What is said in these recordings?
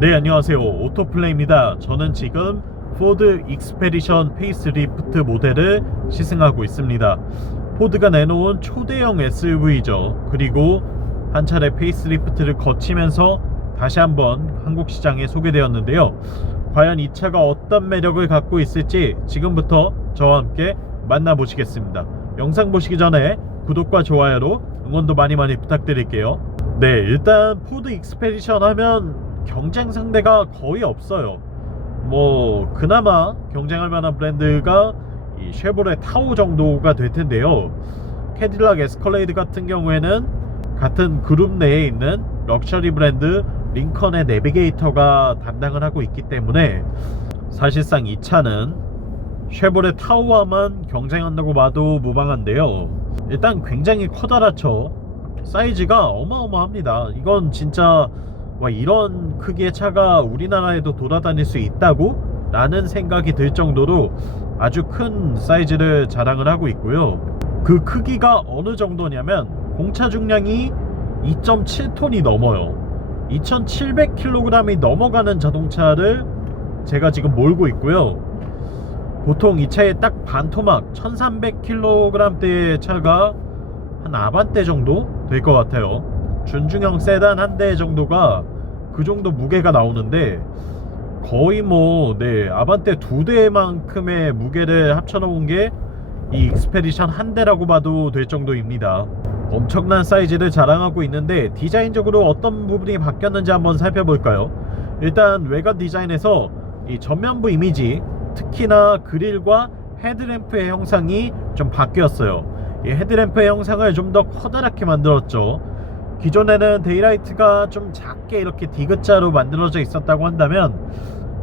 네, 안녕하세요. 오토플레이입니다. 저는 지금 포드 익스페디션 페이스리프트 모델을 시승하고 있습니다. 포드가 내놓은 초대형 SUV죠. 그리고 한 차례 페이스리프트를 거치면서 다시 한번 한국 시장에 소개되었는데요. 과연 이 차가 어떤 매력을 갖고 있을지 지금부터 저와 함께 만나보시겠습니다. 영상 보시기 전에 구독과 좋아요로 응원도 많이 부탁드릴게요. 네, 일단 포드 익스페디션 하면 경쟁 상대가 거의 없어요. 뭐 그나마 경쟁할 만한 브랜드가 이 쉐보레 타오 정도가 될 텐데요. 캐딜락 에스컬레이드 같은 경우에는 같은 그룹 내에 있는 럭셔리 브랜드 링컨의 내비게이터가 담당을 하고 있기 때문에 사실상 이 차는 쉐보레 타오와만 경쟁한다고 봐도 무방한데요. 일단 굉장히 커다랗죠. 사이즈가 어마어마합니다. 이건 진짜 와, 이런 크기의 차가 우리나라에도 돌아다닐 수 있다고? 라는 생각이 들 정도로 아주 큰 사이즈를 자랑을 하고 있고요. 그 크기가 어느 정도냐면 공차 중량이 2.7톤이 넘어요. 2700kg이 넘어가는 자동차를 제가 지금 몰고 있고요. 보통 이 차의 딱 반토막 1300kg대의 차가 한 아반떼 정도 될 것 같아요. 준중형 세단 한 대 정도가 그 정도 무게가 나오는데 거의 아반떼 두 대만큼의 무게를 합쳐놓은 게 이 익스페디션 한 대라고 봐도 될 정도입니다. 엄청난 사이즈를 자랑하고 있는데 디자인적으로 어떤 부분이 바뀌었는지 한번 살펴볼까요? 일단 외관 디자인에서 이 전면부 이미지, 특히나 그릴과 헤드램프의 형상이 좀 바뀌었어요. 이 헤드램프의 형상을 좀 더 커다랗게 만들었죠. 기존에는 데이라이트가 좀 작게 이렇게 디귿자로 만들어져 있었다고 한다면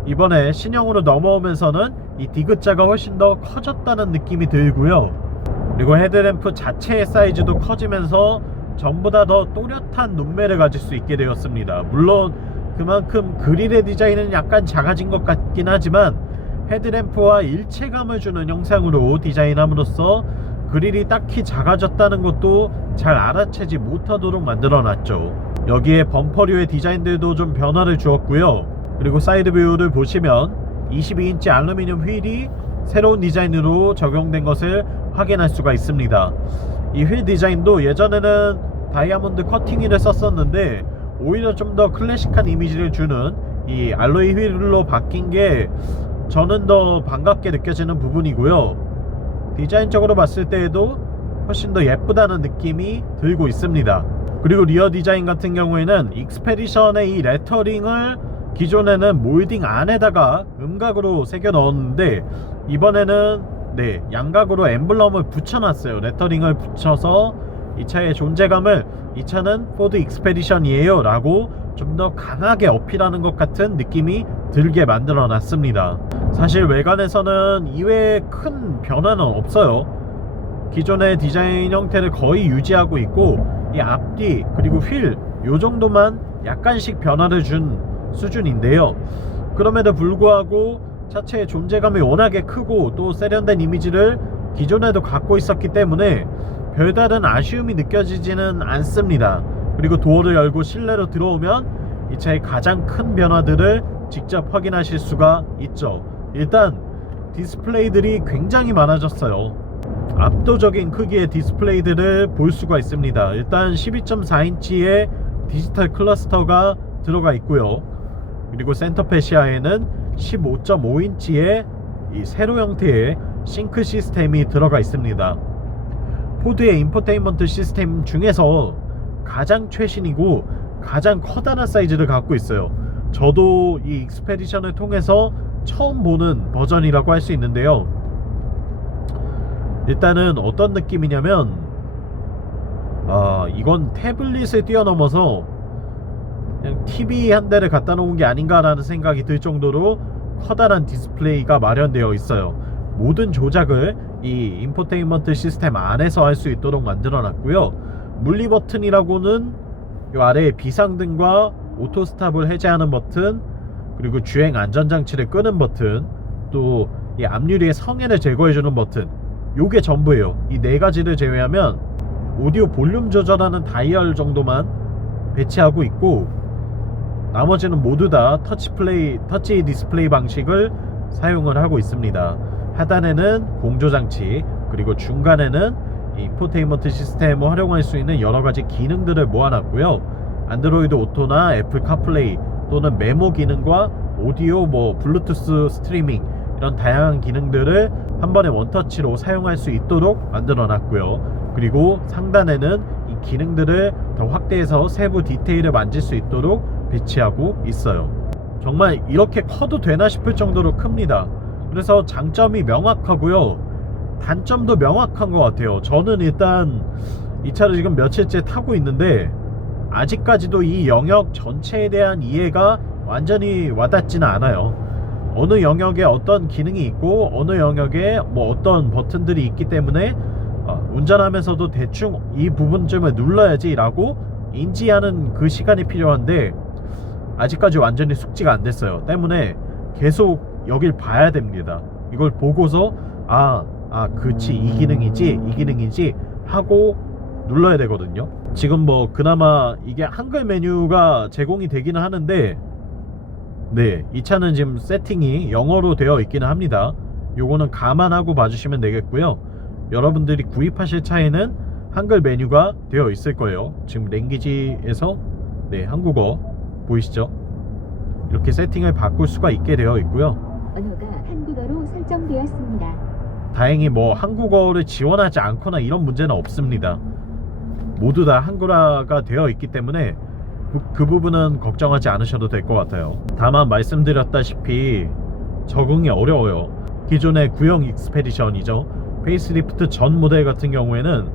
이번에 신형으로 넘어오면서는 이 디귿자가 훨씬 더 커졌다는 느낌이 들고요. 그리고 헤드램프 자체의 사이즈도 커지면서 전보다 더 또렷한 눈매를 가질 수 있게 되었습니다. 물론 그만큼 그릴의 디자인은 약간 작아진 것 같긴 하지만 헤드램프와 일체감을 주는 형상으로 디자인함으로써 그릴이 딱히 작아졌다는 것도 잘 알아채지 못하도록 만들어놨죠. 여기에 범퍼류의 디자인들도 좀 변화를 주었고요. 그리고 사이드 뷰를 보시면 22인치 알루미늄 휠이 새로운 디자인으로 적용된 것을 확인할 수가 있습니다. 이 휠 디자인도 예전에는 다이아몬드 커팅휠을 썼었는데 오히려 좀 더 클래식한 이미지를 주는 이 알로이 휠로 바뀐 게 저는 더 반갑게 느껴지는 부분이고요. 디자인적으로 봤을 때에도 훨씬 더 예쁘다는 느낌이 들고 있습니다. 그리고 리어 디자인 같은 경우에는 익스페디션의 이 레터링을 기존에는 몰딩 안에다가 음각으로 새겨 넣었는데 이번에는 양각으로 엠블럼을 붙여놨어요. 레터링을 붙여서 이 차의 존재감을 이 차는 포드 익스페디션이에요 라고 좀 더 강하게 어필하는 것 같은 느낌이 들게 만들어 놨습니다. 사실 외관에서는 이외에 큰 변화는 없어요. 기존의 디자인 형태를 거의 유지하고 있고 이 앞뒤 그리고 휠 요정도만 약간씩 변화를 준 수준인데요. 그럼에도 불구하고 차체의 존재감이 워낙에 크고 또 세련된 이미지를 기존에도 갖고 있었기 때문에 별다른 아쉬움이 느껴지지는 않습니다. 그리고 도어를 열고 실내로 들어오면 이 차의 가장 큰 변화들을 직접 확인하실 수가 있죠. 일단 디스플레이들이 굉장히 많아졌어요. 압도적인 크기의 디스플레이들을 볼 수가 있습니다. 일단 12.4인치의 디지털 클러스터가 들어가 있고요. 그리고 센터 패시아에는 15.5인치의 이 세로 형태의 싱크 시스템이 들어가 있습니다. 포드의 인포테인먼트 시스템 중에서 가장 최신이고 가장 커다란 사이즈를 갖고 있어요. 저도 이 익스페디션을 통해서 처음 보는 버전이라고 할 수 있는데요. 일단은 어떤 느낌이냐면 이건 태블릿을 뛰어넘어서 그냥 TV 한 대를 갖다 놓은 게 아닌가라는 생각이 들 정도로 커다란 디스플레이가 마련되어 있어요. 모든 조작을 이 인포테인먼트 시스템 안에서 할 수 있도록 만들어 놨고요. 물리 버튼이라고는 이 아래에 비상등과 오토 스탑을 해제하는 버튼, 그리고 주행 안전장치를 끄는 버튼, 또 이 앞유리의 성에를 제거해주는 버튼, 요게 전부예요. 이 네 가지를 제외하면 오디오 볼륨 조절하는 다이얼 정도만 배치하고 있고, 나머지는 모두 다 터치 디스플레이 방식을 사용을 하고 있습니다. 하단에는 공조장치, 그리고 중간에는 인포테인먼트 시스템을 활용할 수 있는 여러가지 기능들을 모아놨고요. 안드로이드 오토나 애플 카플레이 또는 메모 기능과 오디오, 블루투스 스트리밍, 이런 다양한 기능들을 한 번에 원터치로 사용할 수 있도록 만들어 놨고요. 그리고 상단에는 이 기능들을 더 확대해서 세부 디테일을 만질 수 있도록 배치하고 있어요. 정말 이렇게 커도 되나 싶을 정도로 큽니다. 그래서 장점이 명확하고요, 단점도 명확한 것 같아요. 저는 일단 이 차를 지금 며칠째 타고 있는데 아직까지도 이 영역 전체에 대한 이해가 완전히 와닿지는 않아요. 어느 영역에 어떤 기능이 있고 어느 영역에 어떤 버튼들이 있기 때문에 운전하면서도 대충 이 부분쯤을 눌러야지 라고 인지하는 그 시간이 필요한데 아직까지 완전히 숙지가 안 됐어요. 때문에 계속 여길 봐야 됩니다. 이걸 보고서 그치, 이 기능이지 하고 눌러야 되거든요. 지금 그나마 이게 한글 메뉴가 제공이 되기는 하는데, 네, 이 차는 지금 세팅이 영어로 되어 있기는 합니다. 요거는 감안하고 봐주시면 되겠고요. 여러분들이 구입하실 차에는 한글 메뉴가 되어 있을 거예요. 지금 랭귀지에서 네, 한국어 보이시죠? 이렇게 세팅을 바꿀 수가 있게 되어 있고요. 언어가 한국어로 설정되었습니다. 다행히 한국어를 지원하지 않거나 이런 문제는 없습니다. 모두 다 한글화가 되어 있기 때문에 그 부분은 걱정하지 않으셔도 될 것 같아요. 다만 말씀드렸다시피 적응이 어려워요. 기존의 구형 익스페디션이죠, 페이스리프트 전 모델 같은 경우에는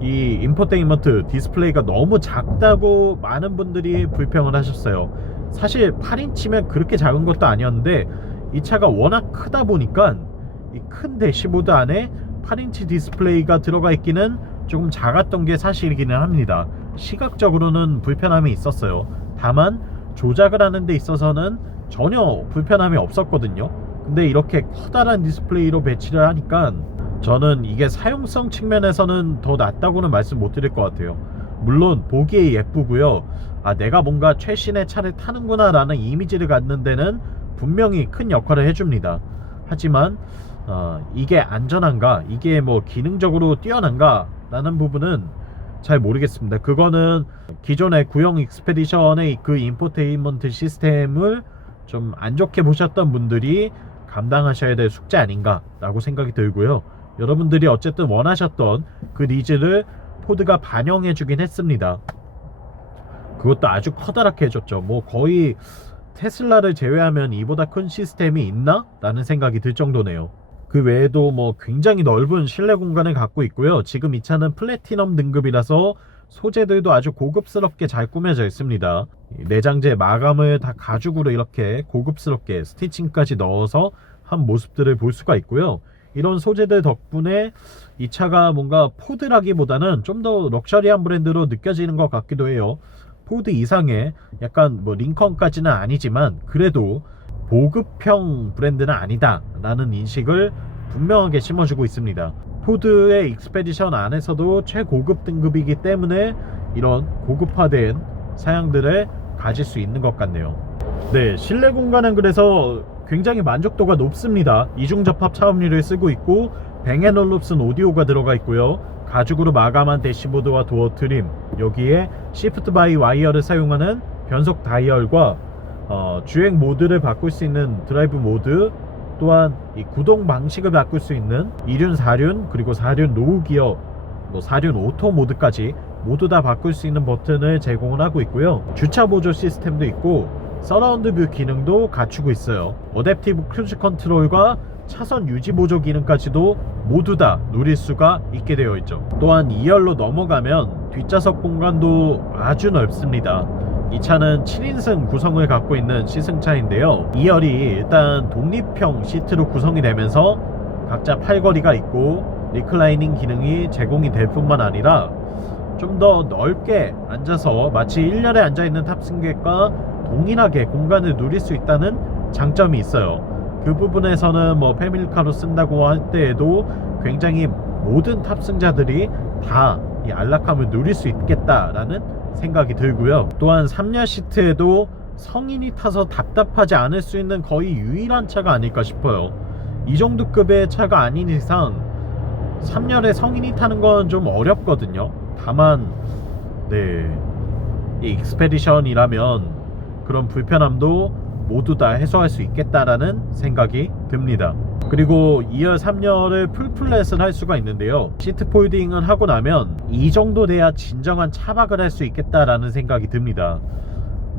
이 인포테인먼트 디스플레이가 너무 작다고 많은 분들이 불평을 하셨어요. 사실 8인치면 그렇게 작은 것도 아니었는데 이 차가 워낙 크다 보니까 이 큰 대시보드 안에 8인치 디스플레이가 들어가 있기는 조금 작았던 게 사실이기는 합니다. 시각적으로는 불편함이 있었어요. 다만 조작을 하는 데 있어서는 전혀 불편함이 없었거든요. 근데 이렇게 커다란 디스플레이로 배치를 하니까 저는 이게 사용성 측면에서는 더 낫다고는 말씀 못 드릴 것 같아요. 물론 보기에 예쁘고요, 내가 뭔가 최신의 차를 타는구나 라는 이미지를 갖는 데는 분명히 큰 역할을 해줍니다. 하지만 이게 안전한가, 이게 기능적으로 뛰어난가 라는 부분은 잘 모르겠습니다. 그거는 기존의 구형 익스페디션의 그 인포테인먼트 시스템을 좀 안 좋게 보셨던 분들이 감당하셔야 될 숙제 아닌가 라고 생각이 들고요. 여러분들이 어쨌든 원하셨던 그 니즈를 포드가 반영해 주긴 했습니다. 그것도 아주 커다랗게 해줬죠. 거의 테슬라를 제외하면 이보다 큰 시스템이 있나? 라는 생각이 들 정도네요. 그 외에도 굉장히 넓은 실내 공간을 갖고 있고요. 지금 이 차는 플래티넘 등급이라서 소재들도 아주 고급스럽게 잘 꾸며져 있습니다. 내장재 마감을 다 가죽으로 이렇게 고급스럽게 스티칭까지 넣어서 한 모습들을 볼 수가 있고요. 이런 소재들 덕분에 이 차가 뭔가 포드라기보다는 좀 더 럭셔리한 브랜드로 느껴지는 것 같기도 해요. 포드 이상의 약간 링컨까지는 아니지만 그래도 보급형 브랜드는 아니다 라는 인식을 분명하게 심어주고 있습니다. 포드의 익스페디션 안에서도 최고급 등급이기 때문에 이런 고급화된 사양들을 가질 수 있는 것 같네요. 네, 실내 공간은 그래서 굉장히 만족도가 높습니다. 이중접합 차음류를 쓰고 있고 뱅앤올룹슨 오디오가 들어가 있고요. 가죽으로 마감한 대시보드와 도어 트림, 여기에 시프트 바이 와이어를 사용하는 변속 다이얼과 주행 모드를 바꿀 수 있는 드라이브 모드, 또한 이 구동 방식을 바꿀 수 있는 2륜, 4륜, 그리고 4륜 로우 기어, 4륜 오토 모드까지 모두 다 바꿀 수 있는 버튼을 제공을 하고 있고요. 주차 보조 시스템도 있고 서라운드 뷰 기능도 갖추고 있어요. 어댑티브 크루즈 컨트롤과 차선 유지 보조 기능까지도 모두 다 누릴 수가 있게 되어 있죠. 또한 2열로 넘어가면 뒷좌석 공간도 아주 넓습니다. 이 차는 7인승 구성을 갖고 있는 시승차인데요, 2열이 일단 독립형 시트로 구성이 되면서 각자 팔걸이가 있고 리클라이닝 기능이 제공이 될 뿐만 아니라 좀 더 넓게 앉아서 마치 1열에 앉아있는 탑승객과 동일하게 공간을 누릴 수 있다는 장점이 있어요. 그 부분에서는 패밀리카로 쓴다고 할 때에도 굉장히 모든 탑승자들이 다 이 안락함을 누릴 수 있겠다라는 생각이 들고요. 또한 3열 시트에도 성인이 타서 답답하지 않을 수 있는 거의 유일한 차가 아닐까 싶어요. 이 정도 급의 차가 아닌 이상 3열에 성인이 타는 건 좀 어렵거든요. 다만 이 익스페디션이라면 그런 불편함도 모두 다 해소할 수 있겠다라는 생각이 듭니다. 그리고 2열, 3열을 풀플랫을 할 수가 있는데요. 시트 폴딩을 하고 나면 이 정도 돼야 진정한 차박을 할 수 있겠다라는 생각이 듭니다.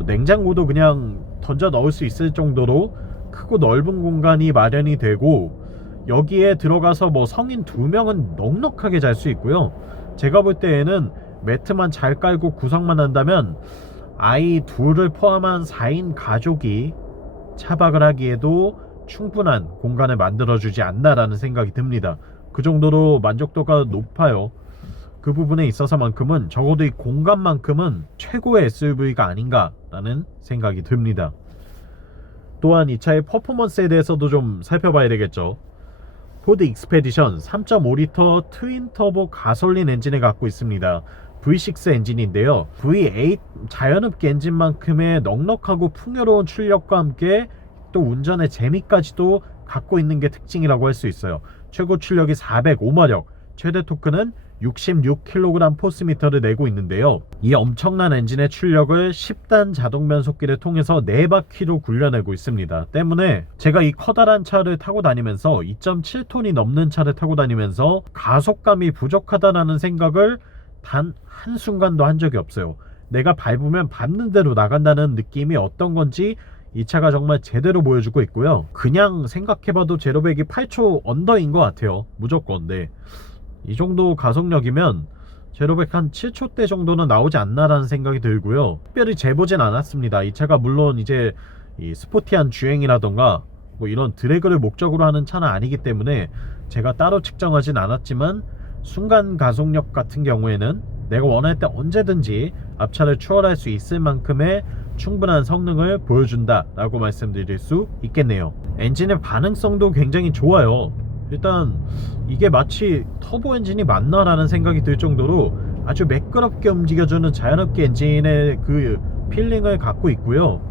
냉장고도 그냥 던져 넣을 수 있을 정도로 크고 넓은 공간이 마련이 되고, 여기에 들어가서 뭐 성인 2명은 넉넉하게 잘 수 있고요. 제가 볼 때에는 매트만 잘 깔고 구성만 한다면 아이 둘을 포함한 4인 가족이 차박을 하기에도 충분한 공간을 만들어주지 않나라는 생각이 듭니다. 그 정도로 만족도가 높아요. 그 부분에 있어서만큼은 적어도 이 공간만큼은 최고의 SUV가 아닌가라는 생각이 듭니다. 또한 이 차의 퍼포먼스에 대해서도 좀 살펴봐야 되겠죠. 포드 익스페디션 3.5리터 트윈 터보 가솔린 엔진을 갖고 있습니다. V6 엔진인데요. V8 자연흡기 엔진만큼의 넉넉하고 풍요로운 출력과 함께 또 운전의 재미까지도 갖고 있는 게 특징이라고 할 수 있어요. 최고 출력이 405마력, 최대 토크는 66kg 포스미터를 내고 있는데요. 이 엄청난 엔진의 출력을 10단 자동 변속기를 통해서 4바퀴로 굴려내고 있습니다. 때문에 제가 이 커다란 차를 타고 다니면서 2.7톤이 넘는 차를 타고 다니면서 가속감이 부족하다라는 생각을 단 한순간도 한 적이 없어요. 내가 밟으면 밟는 대로 나간다는 느낌이 어떤 건지 이 차가 정말 제대로 보여주고 있고요. 그냥 생각해봐도 제로백이 8초 언더인 것 같아요. 무조건. 이 정도 가속력이면 제로백 한 7초대 정도는 나오지 않나라는 생각이 들고요. 특별히 재보진 않았습니다. 이 차가 물론 이제 이 스포티한 주행이라던가 뭐 이런 드래그를 목적으로 하는 차는 아니기 때문에 제가 따로 측정하진 않았지만, 순간 가속력 같은 경우에는 내가 원할 때 언제든지 앞차를 추월할 수 있을 만큼의 충분한 성능을 보여준다 라고 말씀드릴 수 있겠네요. 엔진의 반응성도 굉장히 좋아요. 일단 이게 마치 터보 엔진이 맞나 라는 생각이 들 정도로 아주 매끄럽게 움직여주는 자연흡기 엔진의 그 필링을 갖고 있고요.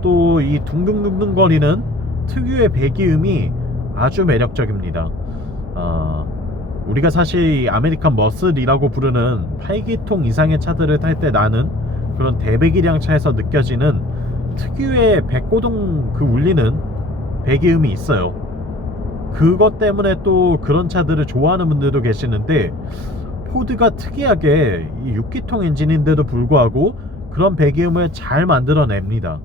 또 이 둥둥둥둥 거리는 특유의 배기음이 아주 매력적입니다. 우리가 사실 아메리칸 머슬이라고 부르는 8기통 이상의 차들을 탈 때 나는 그런 대배기량 차에서 느껴지는 특유의 백고동 그 울리는 배기음이 있어요. 그것 때문에 또 그런 차들을 좋아하는 분들도 계시는데, 포드가 특이하게 이 6기통 엔진인데도 불구하고 그런 배기음을 잘 만들어냅니다.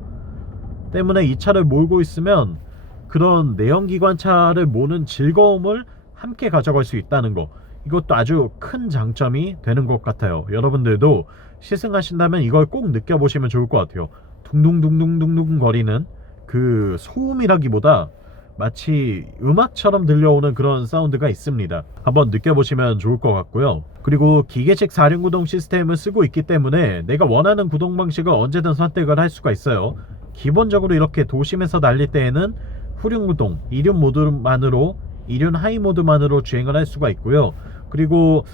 때문에 이 차를 몰고 있으면 그런 내연기관차를 모는 즐거움을 함께 가져갈 수 있다는 거, 이것도 아주 큰 장점이 되는 것 같아요. 여러분들도 시승하신다면 이걸 꼭 느껴보시면 좋을 것 같아요. 둥둥둥둥둥둥 거리는 그 소음이라기보다 마치 음악처럼 들려오는 그런 사운드가 있습니다. 한번 느껴보시면 좋을 것 같고요. 그리고 기계식 4륜 구동 시스템을 쓰고 있기 때문에 내가 원하는 구동 방식을 언제든 선택을 할 수가 있어요. 기본적으로 이렇게 도심에서 달릴 때에는 후륜 구동 2륜 모드만으로 2륜 하이 모드만으로 주행을 할 수가 있고요. 그리고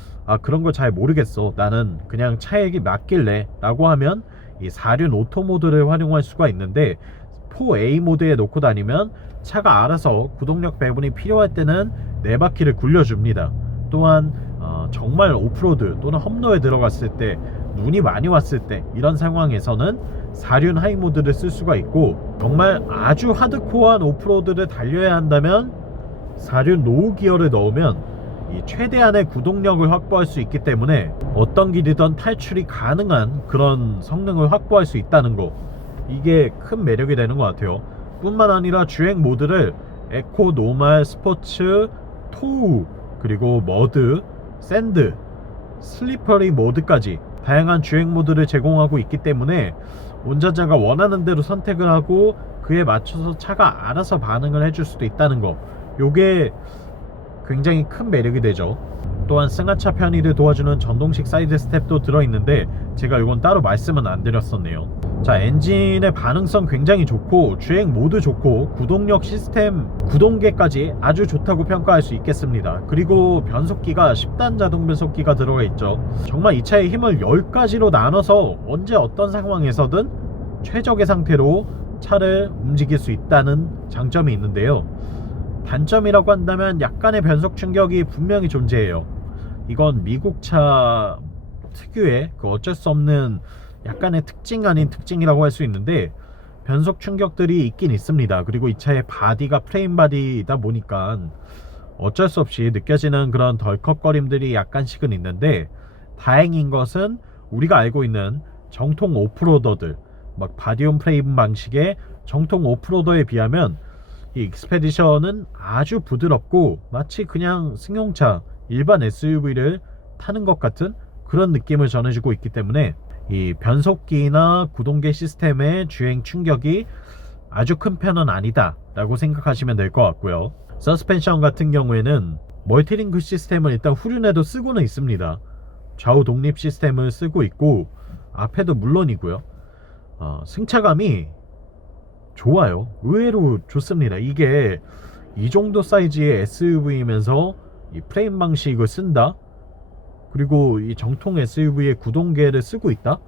그런 걸 잘 모르겠어, 나는 그냥 차액이 맞길래 라고 하면 이 4륜 오토 모드를 활용할 수가 있는데, 4A 모드에 놓고 다니면 차가 알아서 구동력 배분이 필요할 때는 4바퀴를 굴려줍니다. 또한 정말 오프로드 또는 험로에 들어갔을 때, 눈이 많이 왔을 때, 이런 상황에서는 4륜 하이 모드를 쓸 수가 있고, 정말 아주 하드코어한 오프로드를 달려야 한다면 4륜 로우 기어를 넣으면 이 최대한의 구동력을 확보할 수 있기 때문에 어떤 길이든 탈출이 가능한 그런 성능을 확보할 수 있다는 거, 이게 큰 매력이 되는 것 같아요. 뿐만 아니라 주행 모드를 에코, 노말, 스포츠, 토우, 그리고 머드, 샌드, 슬리퍼리 모드까지 다양한 주행 모드를 제공하고 있기 때문에 운전자가 원하는 대로 선택을 하고 그에 맞춰서 차가 알아서 반응을 해줄 수도 있다는 거, 요게 굉장히 큰 매력이 되죠. 또한 승하차 편의를 도와주는 전동식 사이드 스텝도 들어있는데 제가 이건 따로 말씀은 안 드렸었네요. 자, 엔진의 반응성 굉장히 좋고 주행 모드 좋고 구동력 시스템 구동계까지 아주 좋다고 평가할 수 있겠습니다. 그리고 변속기가 10단 자동 변속기가 들어가 있죠. 정말 이 차의 힘을 10가지로 나눠서 언제 어떤 상황에서든 최적의 상태로 차를 움직일 수 있다는 장점이 있는데요. 단점이라고 한다면 약간의 변속 충격이 분명히 존재해요. 이건 미국 차 특유의 그 어쩔 수 없는 약간의 특징 아닌 특징이라고 할 수 있는데, 변속 충격들이 있긴 있습니다. 그리고 이 차의 바디가 프레임 바디이다 보니까 어쩔 수 없이 느껴지는 그런 덜컥거림들이 약간씩은 있는데, 다행인 것은 우리가 알고 있는 정통 오프로더들, 막 바디온 프레임 방식의 정통 오프로더에 비하면 이 익스페디션은 아주 부드럽고 마치 그냥 승용차 일반 SUV를 타는 것 같은 그런 느낌을 전해주고 있기 때문에 이 변속기나 구동계 시스템의 주행 충격이 아주 큰 편은 아니다 라고 생각하시면 될 것 같고요. 서스펜션 같은 경우에는 멀티링크 시스템을 일단 후륜에도 쓰고는 있습니다. 좌우 독립 시스템을 쓰고 있고 앞에도 물론이고요. 승차감이 좋아요. 의외로 좋습니다. 이게 이 정도 사이즈의 SUV이면서 이 프레임 방식을 쓴다, 그리고 이 정통 SUV의 구동계를 쓰고 있다?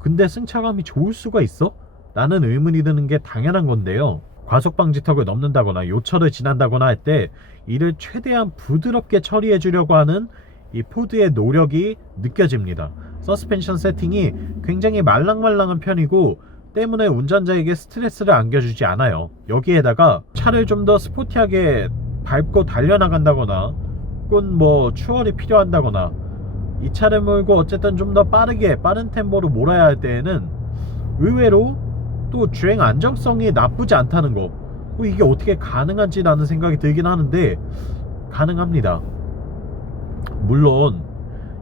근데 승차감이 좋을 수가 있어? 라는 의문이 드는 게 당연한 건데요. 과속 방지턱을 넘는다거나 요철을 지난다거나 할 때 이를 최대한 부드럽게 처리해 주려고 하는 이 포드의 노력이 느껴집니다. 서스펜션 세팅이 굉장히 말랑말랑한 편이고 때문에 운전자에게 스트레스를 안겨주지 않아요. 여기에다가 차를 좀 더 스포티하게 밟고 달려나간다거나 혹은 뭐 추월이 필요한다거나 이 차를 몰고 어쨌든 좀 더 빠른 템포로 몰아야 할 때에는 의외로 또 주행 안정성이 나쁘지 않다는 거, 이게 어떻게 가능한지 라는 생각이 들긴 하는데 가능합니다. 물론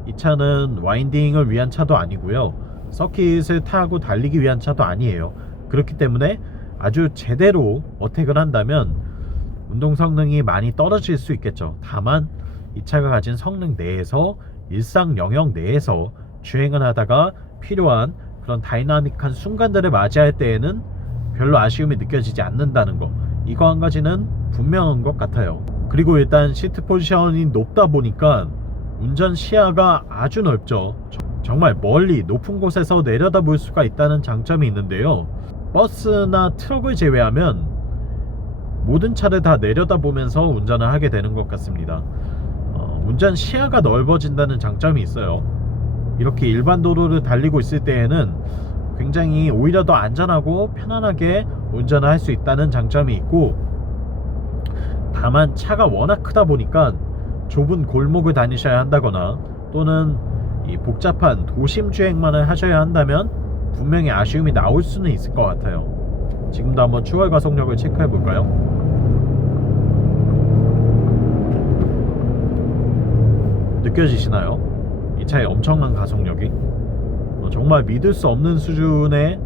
이 차는 와인딩을 위한 차도 아니고요, 서킷을 타고 달리기 위한 차도 아니에요. 그렇기 때문에 아주 제대로 어택을 한다면 운동 성능이 많이 떨어질 수 있겠죠. 다만 이 차가 가진 성능 내에서 일상 영역 내에서 주행을 하다가 필요한 그런 다이나믹한 순간들을 맞이할 때에는 별로 아쉬움이 느껴지지 않는다는 거, 이거 한 가지는 분명한 것 같아요. 그리고 일단 시트 포지션이 높다 보니까 운전 시야가 아주 넓죠. 정말 멀리 높은 곳에서 내려다볼 수가 있다는 장점이 있는데요. 버스나 트럭을 제외하면 모든 차를 다 내려다보면서 운전을 하게 되는 것 같습니다. 운전 시야가 넓어진다는 장점이 있어요. 이렇게 일반 도로를 달리고 있을 때에는 굉장히 오히려 더 안전하고 편안하게 운전을 할 수 있다는 장점이 있고, 다만 차가 워낙 크다 보니까 좁은 골목을 다니셔야 한다거나 또는 이 복잡한 도심 주행만을 하셔야 한다면 분명히 아쉬움이 나올 수는 있을 것 같아요. 지금도 한번 추월 가속력을 체크해 볼까요? 느껴지시나요? 이 차의 엄청난 가속력이 정말 믿을 수 없는 수준의,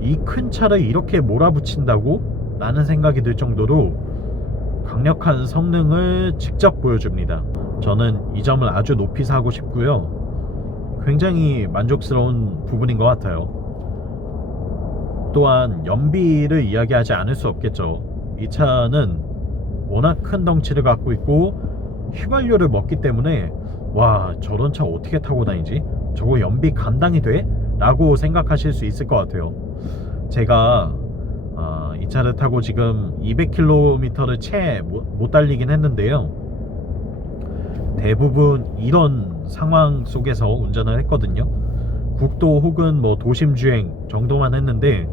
이 큰 차를 이렇게 몰아붙인다고? 라는 생각이 들 정도로 강력한 성능을 직접 보여줍니다. 저는 이 점을 아주 높이 사고 싶고요, 굉장히 만족스러운 부분인 것 같아요. 또한 연비를 이야기하지 않을 수 없겠죠. 이 차는 워낙 큰 덩치를 갖고 있고 휘발유를 먹기 때문에 와, 저런 차 어떻게 타고 다니지? 저거 연비 감당이 돼? 라고 생각하실 수 있을 것 같아요. 제가 이 차를 타고 지금 200km를 채 못 달리긴 했는데요, 대부분 이런 상황 속에서 운전을 했거든요. 국도 혹은 뭐 도심 주행 정도만 했는데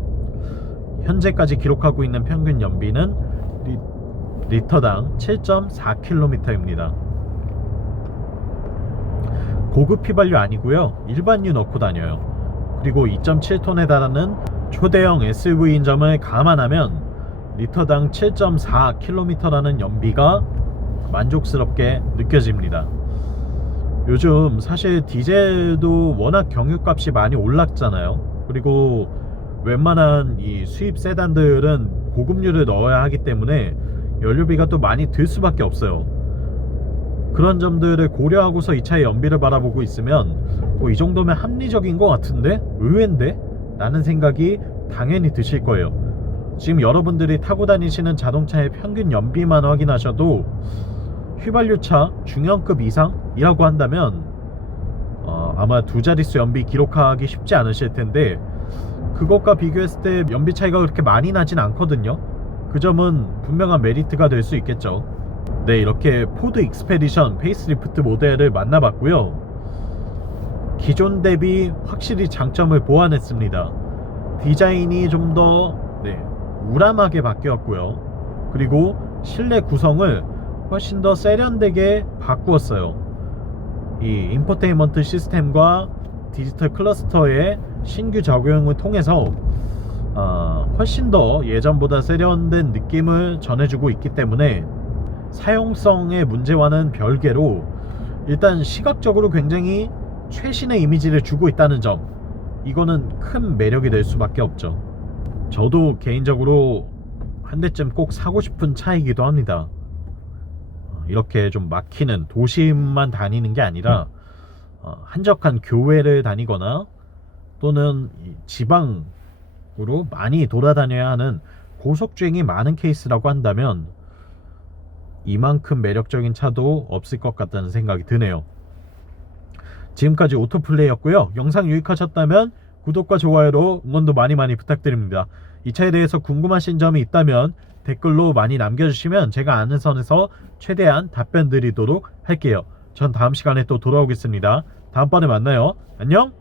현재까지 기록하고 있는 평균 연비는 리터당 7.4km입니다. 고급 휘발유 아니고요, 일반유 넣고 다녀요. 그리고 2.7톤에 달하는 초대형 SUV인 점을 감안하면 리터당 7.4km라는 연비가 만족스럽게 느껴집니다. 요즘 사실 디젤도 워낙 경유값이 많이 올랐잖아요. 그리고 웬만한 이 수입 세단들은 고급유를 넣어야 하기 때문에 연료비가 또 많이 들 수밖에 없어요. 그런 점들을 고려하고서 이 차의 연비를 바라보고 있으면 이 정도면 합리적인 것 같은데? 의외인데? 라는 생각이 당연히 드실 거예요. 지금 여러분들이 타고 다니시는 자동차의 평균 연비만 확인하셔도 휘발유차 중형급 이상이라고 한다면 아마 두 자릿수 연비 기록하기 쉽지 않으실 텐데, 그것과 비교했을 때 연비 차이가 그렇게 많이 나진 않거든요. 그 점은 분명한 메리트가 될 수 있겠죠. 네, 이렇게 포드 익스페디션 페이스리프트 모델을 만나봤고요. 기존 대비 확실히 장점을 보완했습니다. 디자인이 좀 더 우람하게 바뀌었고요. 그리고 실내 구성을 훨씬 더 세련되게 바꾸었어요. 이 인포테인먼트 시스템과 디지털 클러스터의 신규 적용을 통해서 훨씬 더 예전보다 세련된 느낌을 전해주고 있기 때문에 사용성의 문제와는 별개로 일단 시각적으로 굉장히 최신의 이미지를 주고 있다는 점, 이거는 큰 매력이 될 수밖에 없죠. 저도 개인적으로 한 대쯤 꼭 사고 싶은 차이기도 합니다. 이렇게 좀 막히는 도심만 다니는 게 아니라 한적한 교외를 다니거나 또는 지방으로 많이 돌아다녀야 하는 고속주행이 많은 케이스라고 한다면 이만큼 매력적인 차도 없을 것 같다는 생각이 드네요. 지금까지 오토플레이였고요. 영상 유익하셨다면 구독과 좋아요로 응원도 많이 부탁드립니다. 이 차에 대해서 궁금하신 점이 있다면 댓글로 많이 남겨주시면 제가 아는 선에서 최대한 답변 드리도록 할게요. 전 다음 시간에 또 돌아오겠습니다. 다음번에 만나요. 안녕.